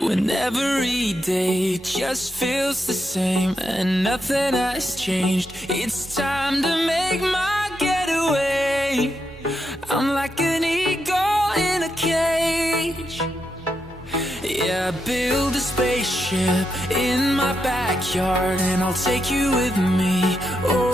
When every day just feels the same and nothing has changed, it's time to make my getaway. I'm like an eagle in a cage. Yeah, I build a spaceship in my backyard and I'll take you with me. Oh,